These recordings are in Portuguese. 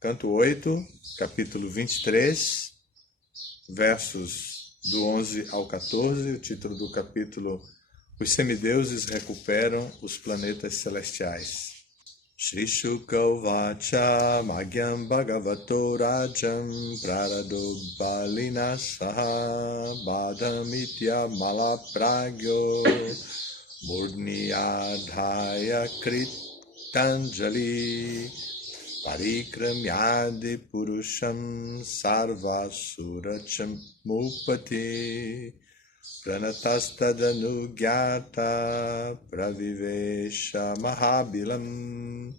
Canto 8, capítulo 23, versos do 11 ao 14, o título do capítulo: Os semideuses recuperam os planetas celestiais. Shri Shuka Uvacha Magyam Bhagavato Rajam Prarado Balina Saha Badhamitya Malapragyo Murniadhaya Kritanjali Parikramyadi Purusham Sarvasuracham Mupati Pranatastadanugata Pravivesha Mahabilam.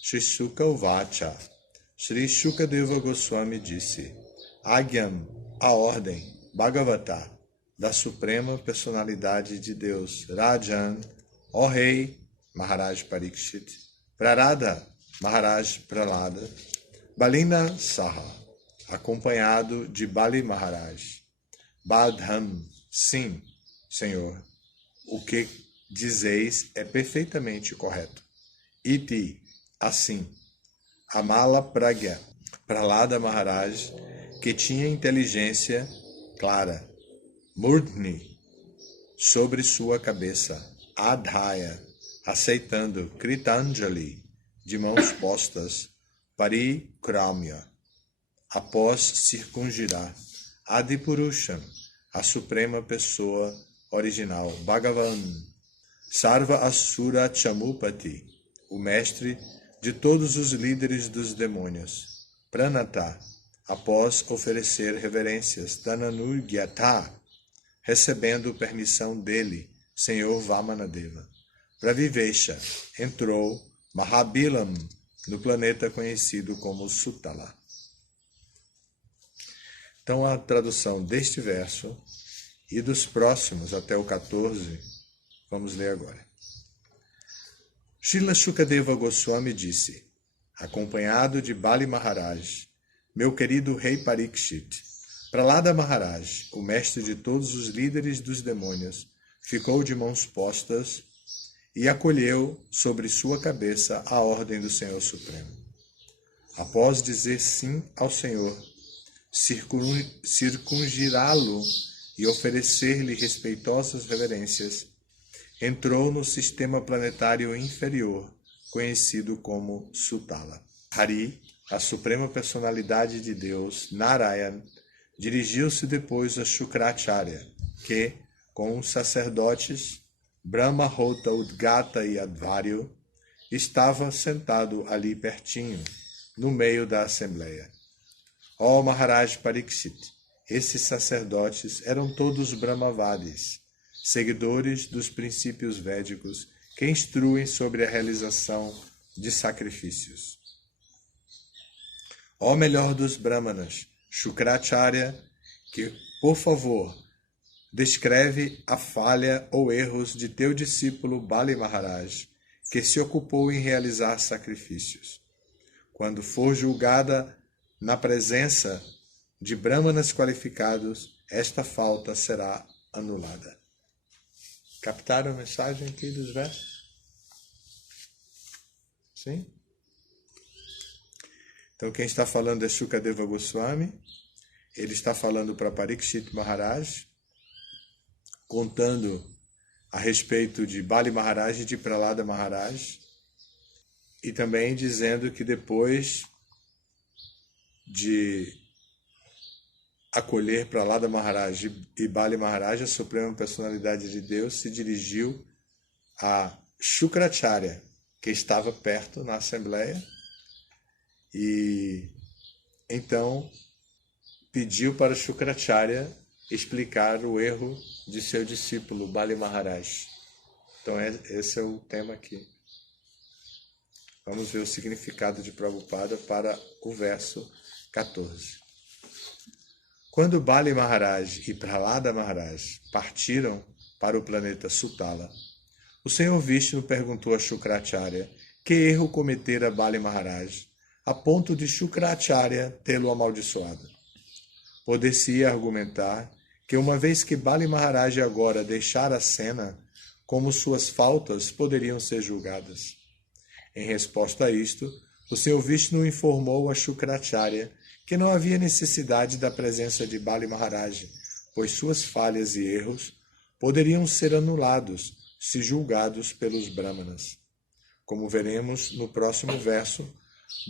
Shri Shuka Uvacha. Shri Shukadeva Goswami disse: Agyam, a ordem, Bhagavata, da Suprema Personalidade de Deus, Rajan, ó Rei, Maharaj Parikshit, Prarada, Maharaj Pralada, Balina Saha, acompanhado de Bali Maharaj, Badham, sim, Senhor, o que dizeis é perfeitamente correto. Iti, assim, Amala Pragya, Pralada Maharaj, que tinha inteligência clara, Murdni, sobre sua cabeça, Adhaya, aceitando Kritanjali, de mãos postas, Parikramya, após circungirar, Adipurusham, a suprema pessoa original, Bhagavan, Sarva Asura Chamupati, o mestre de todos os líderes dos demônios, Pranata, após oferecer reverências, Dananugyata, recebendo permissão dele, Senhor Vamanadeva. Pravivesha, entrou Mahabilam, no planeta conhecido como Sutala. Então, a tradução deste verso e dos próximos até o 14, vamos ler agora. Srila Shukadeva Goswami disse, acompanhado de Bali Maharaj, meu querido rei Parikshit, Pralada Maharaj, o mestre de todos os líderes dos demônios, ficou de mãos postas e acolheu sobre sua cabeça a ordem do Senhor Supremo. Após dizer sim ao Senhor, circungirá-lo e oferecer-lhe respeitosas reverências, entrou no sistema planetário inferior, conhecido como Sutala. Hari, a suprema personalidade de Deus, Narayan, dirigiu-se depois a Shukracharya, que, com os sacerdotes Brahma, Hota, Udgata e Advaryo, estava sentado ali pertinho, no meio da assembleia. Ó Maharaj Parikshit, esses sacerdotes eram todos Brahmavadis, seguidores dos princípios védicos que instruem sobre a realização de sacrifícios. Ó melhor dos Brahmanas, Shukracharya, que, por favor, descreve a falha ou erros de teu discípulo Bali Maharaj, que se ocupou em realizar sacrifícios. Quando for julgada na presença de brahmanas qualificados, esta falta será anulada. Captaram a mensagem aqui dos versos? Sim? Então quem está falando é Shukadeva Goswami. Ele está falando para Parikshit Maharaj, contando a respeito de Bali Maharaj e de Pralada Maharaj, e também dizendo que depois de acolher Pralada Maharaj e Bali Maharaj, a Suprema Personalidade de Deus se dirigiu a Shukracharya, que estava perto na Assembleia, e então pediu para Shukracharya explicar o erro de seu discípulo Bali Maharaj. Então esse é o tema aqui. Vamos ver o significado de Prabhupada para o verso 14. Quando Bali Maharaj e Pralada Maharaj partiram para o planeta Sutala, o Senhor Vishnu perguntou a Shukracharya que erro cometera Bali Maharaj, a ponto de Shukracharya tê-lo amaldiçoado. Poder-se-ia argumentar que uma vez que Bali Maharaj agora deixara a cena, como suas faltas poderiam ser julgadas. Em resposta a isto, O Senhor Vishnu informou a Shukracharya que não havia necessidade da presença de Bali Maharaj, pois suas falhas e erros poderiam ser anulados se julgados pelos Brahmanas. Como veremos no próximo verso,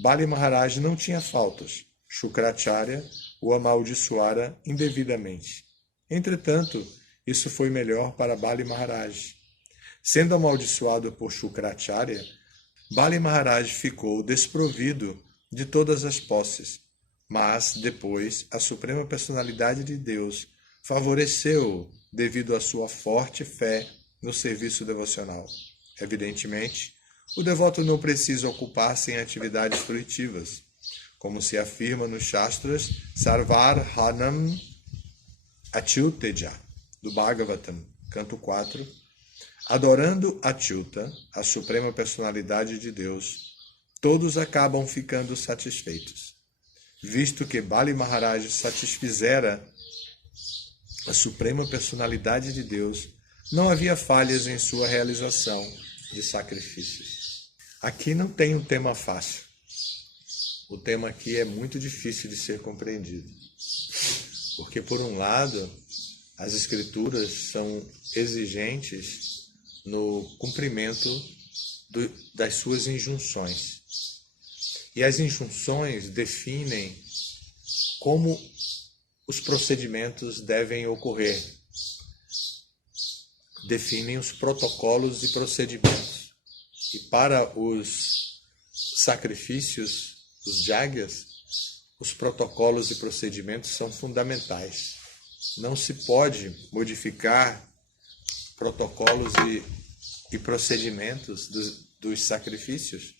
Bali Maharaj não tinha faltas. Shukracharya o amaldiçoara indevidamente. Entretanto, isso foi melhor para Bali Maharaj. Sendo amaldiçoado por Shukracharya, Bali Maharaj ficou desprovido de todas as posses, mas depois a Suprema Personalidade de Deus favoreceu-o devido à sua forte fé no serviço devocional. Evidentemente, o devoto não precisa ocupar-se em atividades fruitivas, como se afirma nos Shastras Sarvar Hanam Achyuteja, do Bhagavatam, canto 4, adorando Achyuta, a Suprema Personalidade de Deus, todos acabam ficando satisfeitos. Visto que Bali Maharaj satisfizera a Suprema Personalidade de Deus, não havia falhas em sua realização de sacrifícios. Aqui não tem um tema fácil. O tema aqui é muito difícil de ser compreendido. Porque, por um lado, as Escrituras são exigentes no cumprimento das suas injunções. E as injunções definem como os procedimentos devem ocorrer. Definem os protocolos e procedimentos. E para os sacrifícios, os yagyas, os protocolos e procedimentos são fundamentais. Não se pode modificar protocolos e procedimentos dos sacrifícios.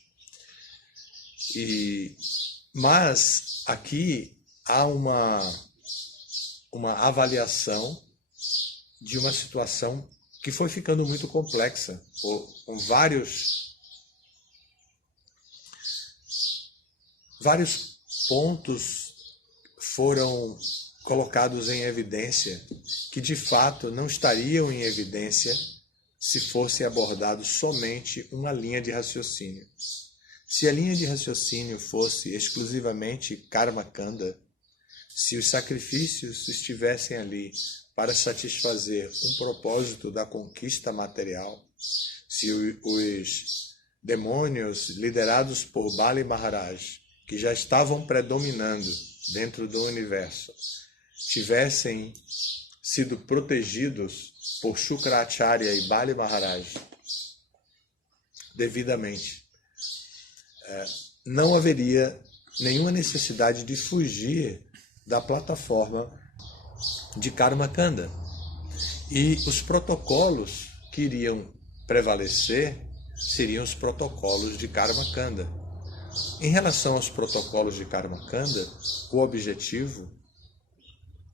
Mas aqui há uma avaliação de uma situação que foi ficando muito complexa, com vários pontos foram colocados em evidência que de fato não estariam em evidência se fosse abordado somente uma linha de raciocínio. Se a linha de raciocínio fosse exclusivamente Karma Kanda, se os sacrifícios estivessem ali para satisfazer um propósito da conquista material, se os demônios liderados por Bali Maharaj, que já estavam predominando dentro do universo, tivessem sido protegidos por Shukracharya e Bali Maharaj devidamente, não haveria nenhuma necessidade de fugir da plataforma de Karma Kanda. E os protocolos que iriam prevalecer seriam os protocolos de Karma Kanda. Em relação aos protocolos de Karma Kanda, o objetivo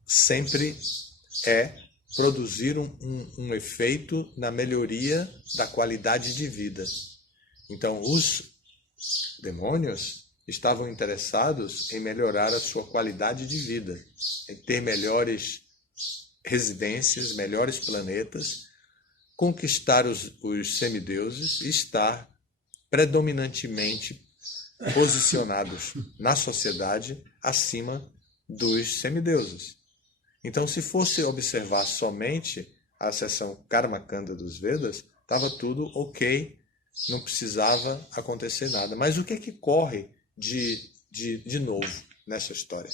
sempre é produzir um efeito na melhoria da qualidade de vida. Então, os demônios estavam interessados em melhorar a sua qualidade de vida, em ter melhores residências, melhores planetas, conquistar os semideuses e estar predominantemente posicionados na sociedade acima dos semideuses. Então, se fosse observar somente a seção Karma Kanda dos Vedas, estava tudo ok, não precisava acontecer nada. Mas o que é que corre de novo nessa história?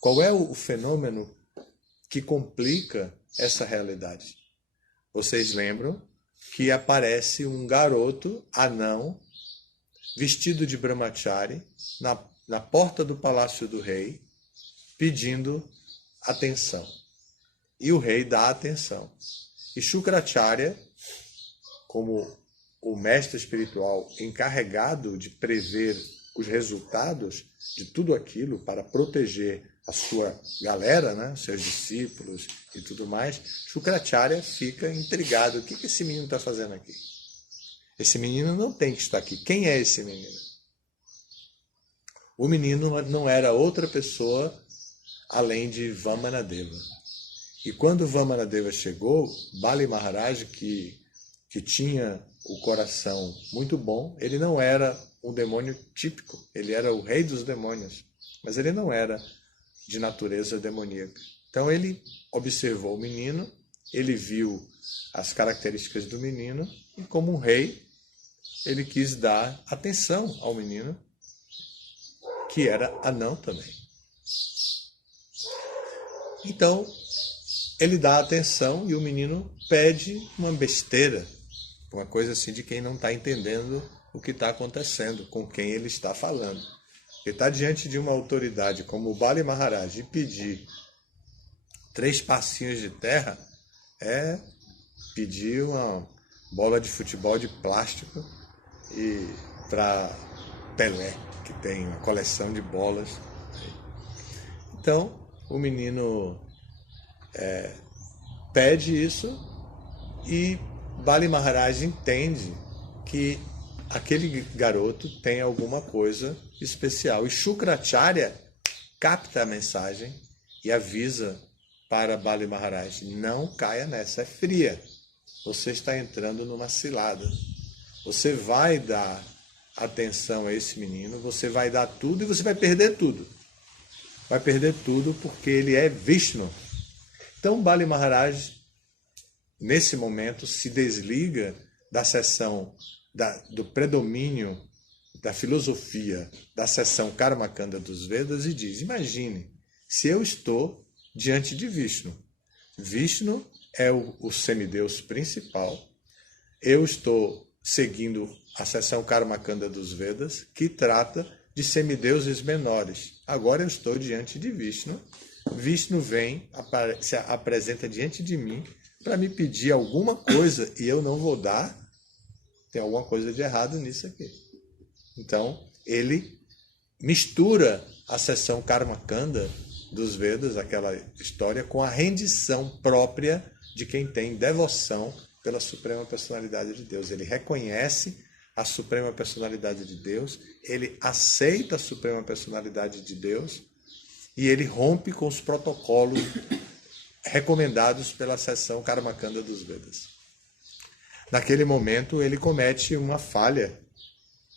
Qual é o fenômeno que complica essa realidade? Vocês lembram que aparece um garoto anão vestido de brahmachari na porta do palácio do rei, pedindo atenção. E o rei dá atenção. E Shukracharya, como o mestre espiritual encarregado de prever os resultados de tudo aquilo para proteger a sua galera, né, seus discípulos e tudo mais, Shukracharya fica intrigado. O que esse menino está fazendo aqui? Esse menino não tem que estar aqui. Quem é esse menino? O menino não era outra pessoa além de Vamanadeva. E quando Vamanadeva chegou, Bali Maharaj, que tinha o coração muito bom, ele não era um demônio típico, ele era o rei dos demônios, mas ele não era de natureza demoníaca. Então ele observou o menino, ele viu as características do menino e, como um rei, ele quis dar atenção ao menino, que era anão também. Então, ele dá atenção e o menino pede uma besteira, uma coisa assim de quem não está entendendo o que está acontecendo, com quem ele está falando. Ele está diante de uma autoridade como o Bali Maharaj e pedir 3 passinhos de terra é pedir uma bola de futebol de plástico e para Pelé, que tem uma coleção de bolas. Então, o menino pede isso e Bali Maharaj entende que aquele garoto tem alguma coisa especial. E Shukracharya capta a mensagem e avisa para Bali Maharaj: não caia nessa, é fria. Você está entrando numa cilada. Você vai dar atenção a esse menino, você vai dar tudo e você vai perder tudo. Vai perder tudo porque ele é Vishnu. Então Bali Maharaj, nesse momento, se desliga da seção do predomínio da filosofia da seção Karmakanda dos Vedas e diz: imagine, se eu estou diante de Vishnu. Vishnu é o semideus principal. Eu estou seguindo a seção Karmakanda dos Vedas, que trata de semideuses menores. Agora eu estou diante de Vishnu. Vishnu vem, se apresenta diante de mim para me pedir alguma coisa e eu não vou dar. Tem alguma coisa de errado nisso aqui. Então, ele mistura a seção Karmakanda dos Vedas, aquela história, com a rendição própria de quem tem devoção pela Suprema Personalidade de Deus. Ele reconhece a Suprema Personalidade de Deus, ele aceita a Suprema Personalidade de Deus e ele rompe com os protocolos recomendados pela seção Karmakanda dos Vedas. Naquele momento, ele comete uma falha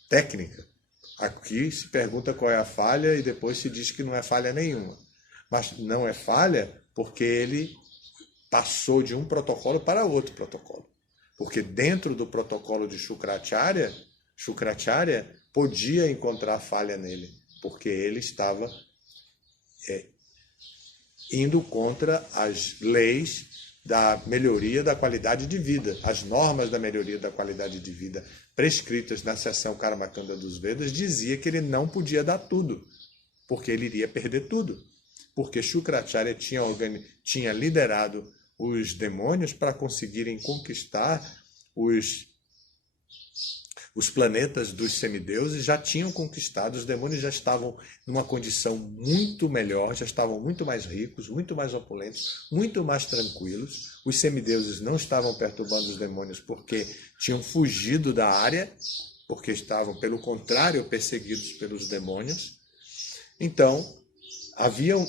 técnica. Aqui se pergunta qual é a falha e depois se diz que não é falha nenhuma. Mas não é falha porque ele passou de um protocolo para outro protocolo. Porque dentro do protocolo de Shukracharya podia encontrar falha nele, porque ele estava indo contra as leis da melhoria da qualidade de vida. As normas da melhoria da qualidade de vida prescritas na seção Karmakanda dos Vedas dizia que ele não podia dar tudo, porque ele iria perder tudo. Porque Shukracharya tinha liderado os demônios para conseguirem conquistar os planetas dos semideuses, já tinham conquistado, os demônios já estavam numa condição muito melhor, já estavam muito mais ricos, muito mais opulentos, muito mais tranquilos. Os semideuses não estavam perturbando os demônios porque tinham fugido da área, porque estavam, pelo contrário, perseguidos pelos demônios. Então,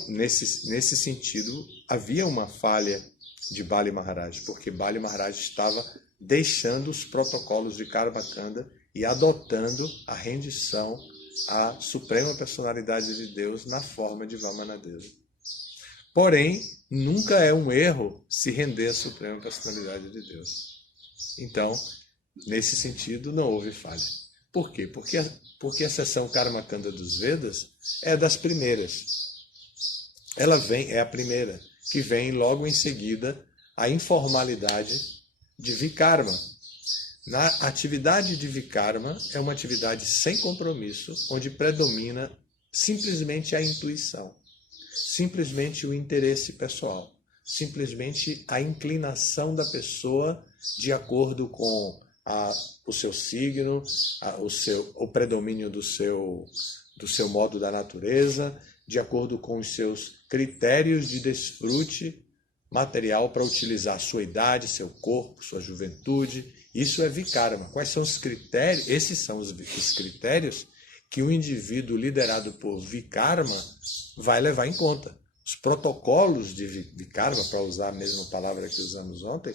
nesse sentido, havia uma falha de Bali Maharaj, porque Bali Maharaj estava deixando os protocolos de Karmakanda e adotando a rendição à Suprema Personalidade de Deus na forma de Vamanadeva. Porém, nunca é um erro se render à Suprema Personalidade de Deus. Então, nesse sentido, não houve falha. Por quê? Porque a seção Karmakanda dos Vedas é das primeiras. Ela é a primeira, que vem logo em seguida a informalidade de Vikarma. Na atividade de Vikarma é uma atividade sem compromisso, onde predomina simplesmente a intuição, simplesmente o interesse pessoal, simplesmente a inclinação da pessoa de acordo com o seu signo, o predomínio do seu modo da natureza, de acordo com os seus critérios de desfrute material para utilizar sua idade, seu corpo, sua juventude. Isso é Vikarma. Quais são os critérios? Esses são os critérios que o indivíduo liderado por Vikarma vai levar em conta. Os protocolos de Vikarma, para usar a mesma palavra que usamos ontem,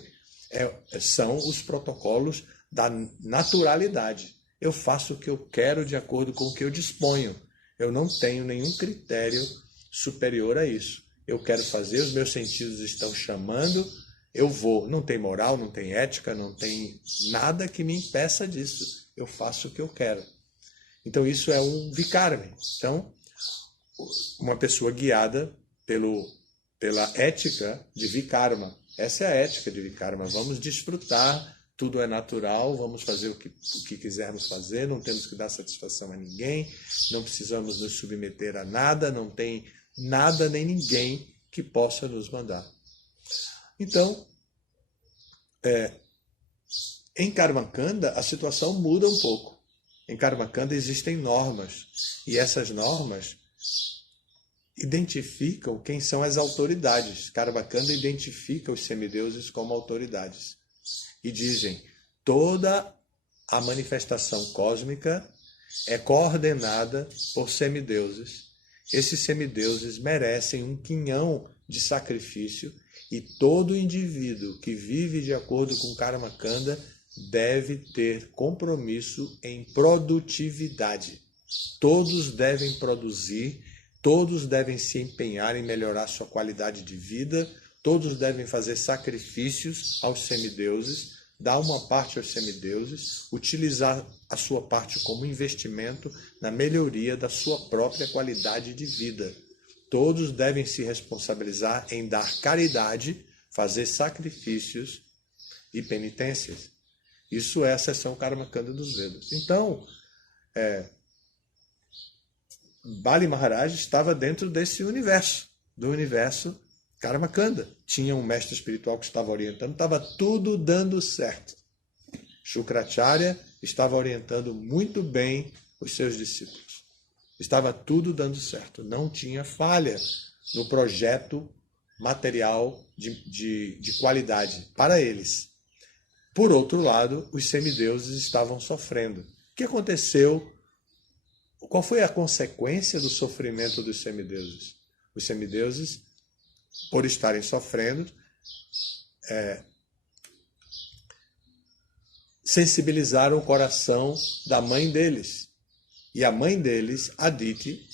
são os protocolos da naturalidade. Eu faço o que eu quero de acordo com o que eu disponho. Eu não tenho nenhum critério superior a isso. Eu quero fazer, os meus sentidos estão chamando, eu vou. Não tem moral, não tem ética, não tem nada que me impeça disso. Eu faço o que eu quero. Então isso é um vikarma. Então, uma pessoa guiada pela ética de vikarma. Essa é a ética de vikarma. Vamos desfrutar, tudo é natural, vamos fazer o que quisermos fazer, não temos que dar satisfação a ninguém, não precisamos nos submeter a nada, não tem nada nem ninguém que possa nos mandar. Então, em Karmakanda, a situação muda um pouco. Em Karmakanda existem normas, e essas normas identificam quem são as autoridades. Karmakanda identifica os semideuses como autoridades. E dizem, toda a manifestação cósmica é coordenada por semideuses. Esses semideuses merecem um quinhão de sacrifício e todo indivíduo que vive de acordo com Karmakanda deve ter compromisso em produtividade. Todos devem produzir, todos devem se empenhar em melhorar sua qualidade de vida, todos devem fazer sacrifícios aos semideuses, dar uma parte aos semideuses, utilizar a sua parte como investimento na melhoria da sua própria qualidade de vida. Todos devem se responsabilizar em dar caridade, fazer sacrifícios e penitências. Isso é a seção Karmakanda dos Vedas. Então, Bali Maharaj estava dentro desse universo, do universo Karmakanda. Tinha um mestre espiritual que estava orientando, estava tudo dando certo. Shukracharya estava orientando muito bem os seus discípulos. Estava tudo dando certo. Não tinha falha no projeto material de qualidade para eles. Por outro lado, os semideuses estavam sofrendo. O que aconteceu? Qual foi a consequência do sofrimento dos semideuses? Os semideuses, por estarem sofrendo, sensibilizaram o coração da mãe deles. E a mãe deles, Aditi,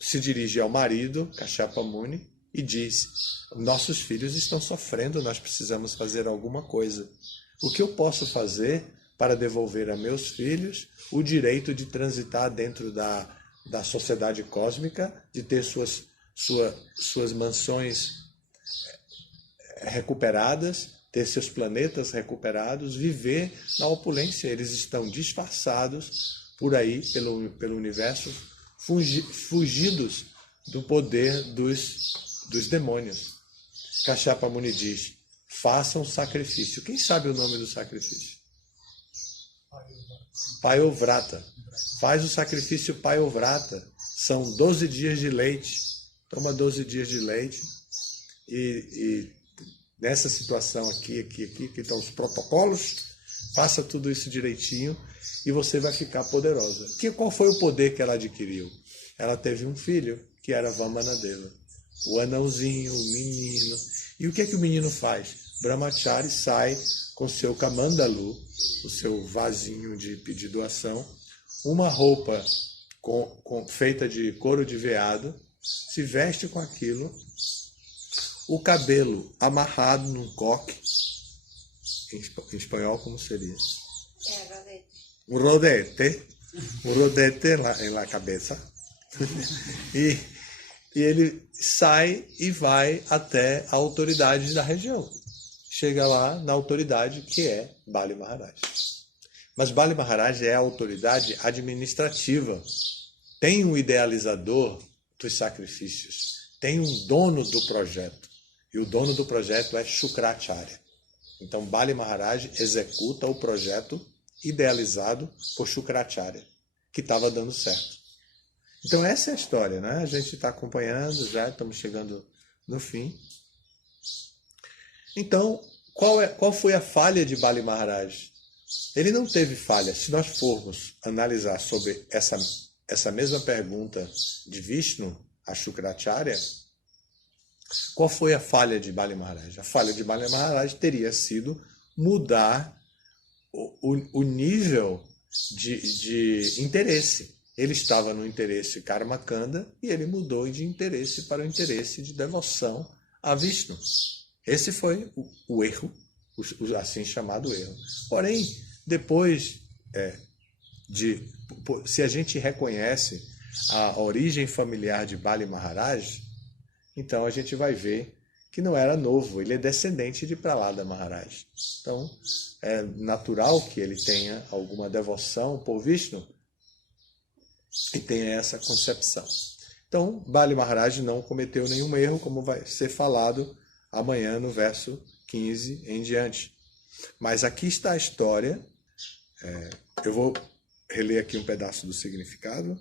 se dirige ao marido, Kashyapa Muni, e diz, nossos filhos estão sofrendo, nós precisamos fazer alguma coisa. O que eu posso fazer para devolver a meus filhos o direito de transitar dentro da sociedade cósmica, de ter suas mansões recuperadas, ter seus planetas recuperados, viver na opulência. Eles estão disfarçados por aí, pelo universo, fugidos do poder dos demônios. Kashyapa Muni diz, façam sacrifício. Quem sabe o nome do sacrifício? Payovrata. Faz o sacrifício Payovrata. São 12 dias de leite. Toma 12 dias de leite. E nessa situação aqui, que estão os protocolos, faça tudo isso direitinho e você vai ficar poderosa. Qual foi o poder que ela adquiriu? Ela teve um filho, que era Vamanadeva. O anãozinho, o menino. E o que é que o menino faz? Brahmachari sai com seu kamandalu, o seu vasinho de pedir doação, uma roupa feita de couro de veado, se veste com aquilo, o cabelo amarrado num coque, em espanhol como seria? Rodete. Um rodete em la cabeça. E ele sai e vai até a autoridade da região. Chega lá na autoridade que é Bali Maharaj. Mas Bali Maharaj é a autoridade administrativa. Tem um idealizador dos sacrifícios. Tem um dono do projeto. E o dono do projeto é Shukracharya. Então Bali Maharaj executa o projeto idealizado por Shukracharya, que estava dando certo. Então essa é a história, né? A gente está acompanhando, já estamos chegando no fim. Então, qual foi a falha de Bali Maharaj? Ele não teve falha. Se nós formos analisar sobre essa mesma pergunta de Vishnu a Shukracharya, qual foi a falha de Bali Maharaj? A falha de Bali Maharaj teria sido mudar o nível de interesse. Ele estava no interesse Karmakanda e ele mudou de interesse para o interesse de devoção a Vishnu. Esse foi o erro, o assim chamado erro. Porém, depois se a gente reconhece a origem familiar de Bali Maharaj, então a gente vai ver que não era novo, ele é descendente de Prahlada Maharaj. Então, é natural que ele tenha alguma devoção por Vishnu e tenha essa concepção. Então, Bali Maharaj não cometeu nenhum erro, como vai ser falado amanhã no verso 15 em diante. Mas aqui está a história. Eu vou reler aqui um pedaço do significado.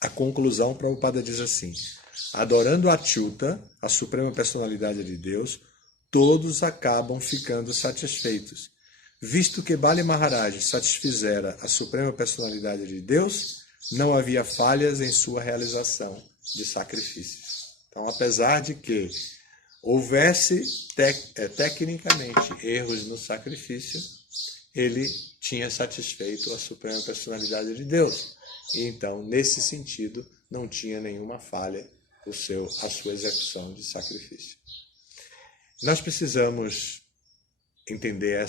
A conclusão, Prabhupada diz assim: adorando Achyuta, a suprema personalidade de Deus, todos acabam ficando satisfeitos. Visto que Bali Maharaj satisfizera a suprema personalidade de Deus, não havia falhas em sua realização de sacrifícios. Então, apesar de que houvesse tecnicamente erros no sacrifício, ele tinha satisfeito a suprema personalidade de Deus. E então, nesse sentido, não tinha nenhuma falha a sua execução de sacrifício. Nós precisamos entender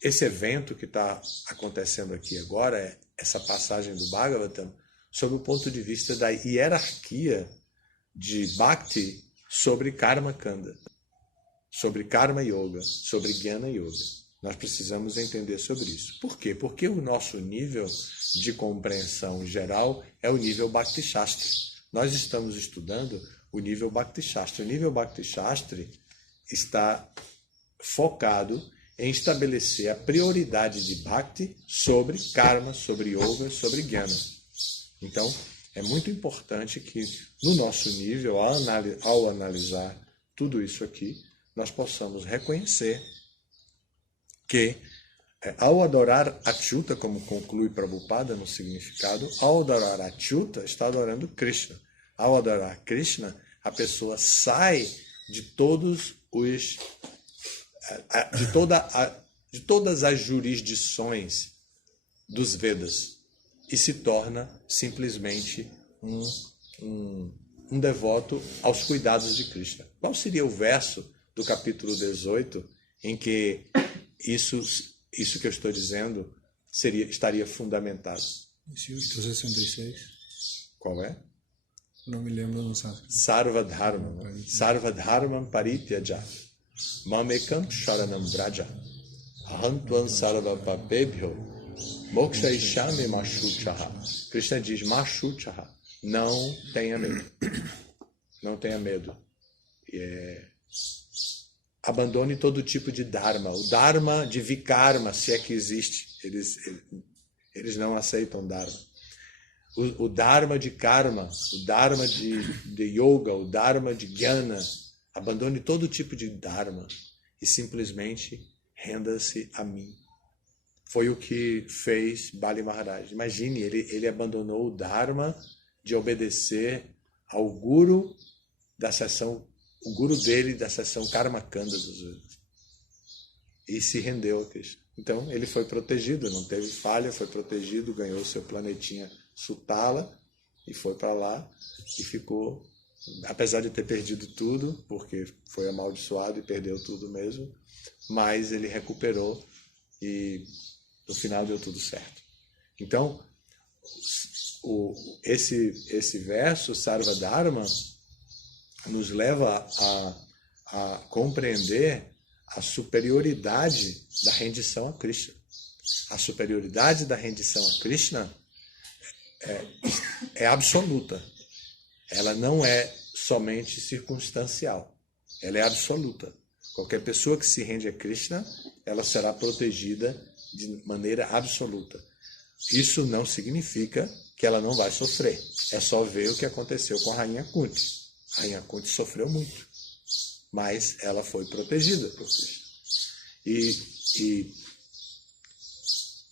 esse evento que está acontecendo aqui agora, essa passagem do Bhagavatam, sob o ponto de vista da hierarquia de Bhakti sobre Karma Kanda, sobre Karma Yoga, sobre Jnana Yoga. Nós precisamos entender sobre isso. Por quê? Porque o nosso nível de compreensão geral é o nível Bhakti Shastri. Nós estamos estudando o nível Bhakti Shastri. O nível Bhakti Shastri está focado em estabelecer a prioridade de Bhakti sobre Karma, sobre Yoga, sobre Jnana. Então, é muito importante que no nosso nível, ao analisar tudo isso aqui, nós possamos reconhecer que ao adorar Achyuta, como conclui Prabhupada no significado, ao adorar Achyuta, está adorando Krishna. Ao adorar Krishna, a pessoa sai de todas as jurisdições dos Vedas e se torna simplesmente um devoto aos cuidados de Krishna. Qual seria o verso do capítulo 18 em que isso que eu estou dizendo estaria fundamentado? 866. Qual é? Não me lembro no sânscrito. Sarvadharmam parityaja mamekam sharanam braja ahantvam sarva papebhyo mokshaishami mashuchaha. Krishna diz mashuchaha, não tenha medo. Não tenha medo. Abandone todo tipo de dharma. O dharma de vikarma, se é que existe. Eles não aceitam dharma. O dharma de karma, o dharma de yoga, o dharma de jnana. Abandone todo tipo de dharma e simplesmente renda-se a mim. Foi o que fez Bali Maharaj. Imagine, ele abandonou o dharma de obedecer ao guru da seção, o guru dele da seção Karma Kanda dos Vedas. E se rendeu a Krishna. Então, ele foi protegido, não teve falha, foi protegido, ganhou seu planetinha Sutala e foi para lá e ficou, apesar de ter perdido tudo, porque foi amaldiçoado e perdeu tudo mesmo, mas ele recuperou e no final deu tudo certo. Então, esse verso, Sarva Dharma, nos leva a compreender a superioridade da rendição a Krishna. A superioridade da rendição a Krishna é absoluta. Ela não é somente circunstancial. Ela é absoluta. Qualquer pessoa que se rende a Krishna, ela será protegida de maneira absoluta. Isso não significa que ela não vai sofrer. É só ver o que aconteceu com a Rainha Kunti. A Rainha Kunti sofreu muito, mas ela foi protegida por Krishna. E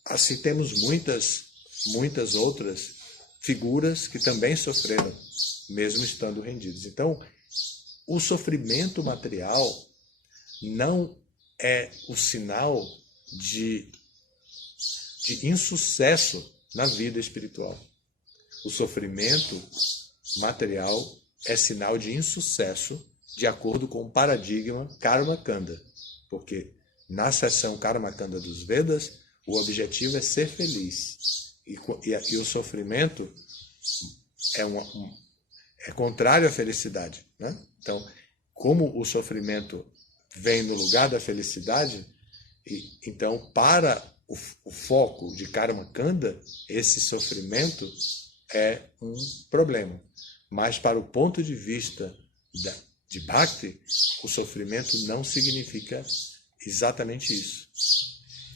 assim temos muitas outras figuras que também sofreram, mesmo estando rendidos. Então, o sofrimento material não é o sinal de insucesso na vida espiritual. O sofrimento material é sinal de insucesso, de acordo com o paradigma Karma Kanda. Porque na seção Karma Kanda dos Vedas, o objetivo é ser feliz. E o sofrimento é contrário à felicidade, né? Então, como o sofrimento vem no lugar da felicidade, então, para o foco de Karma Kanda, esse sofrimento é um problema. Mas, para o ponto de vista de Bhakti, o sofrimento não significa exatamente isso.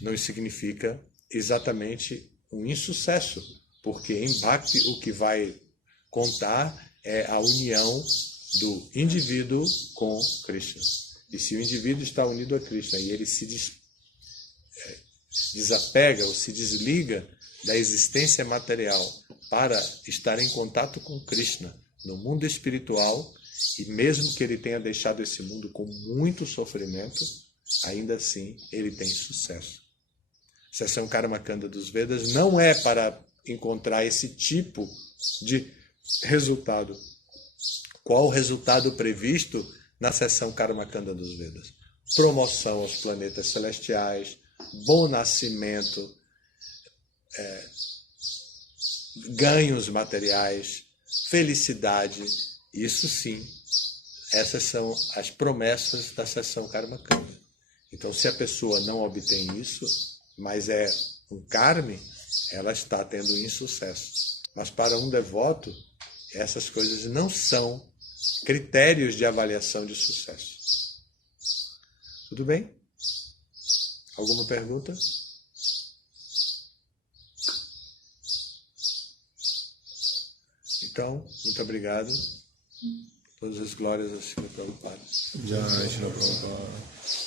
Não significa exatamente um insucesso, porque em Bhakti o que vai contar é a união do indivíduo com Krishna. E se o indivíduo está unido a Krishna e ele se desapega ou se desliga da existência material para estar em contato com Krishna no mundo espiritual, e mesmo que ele tenha deixado esse mundo com muito sofrimento, ainda assim ele tem sucesso. A seção Karma Kanda dos Vedas não é para encontrar esse tipo de resultado. Qual o resultado previsto na seção Karma Kanda dos Vedas? Promoção aos planetas celestiais, bom nascimento, ganhos materiais, felicidade. Isso sim, essas são as promessas da seção Karma Kanda. Então, se a pessoa não obtém isso, mas é um karma, ela está tendo insucesso. Mas para um devoto, essas coisas não são critérios de avaliação de sucesso. Tudo bem? Alguma pergunta? Então, muito obrigado. Todas as glórias ao Srila Prabhupada. Jai Shri Prabhupada.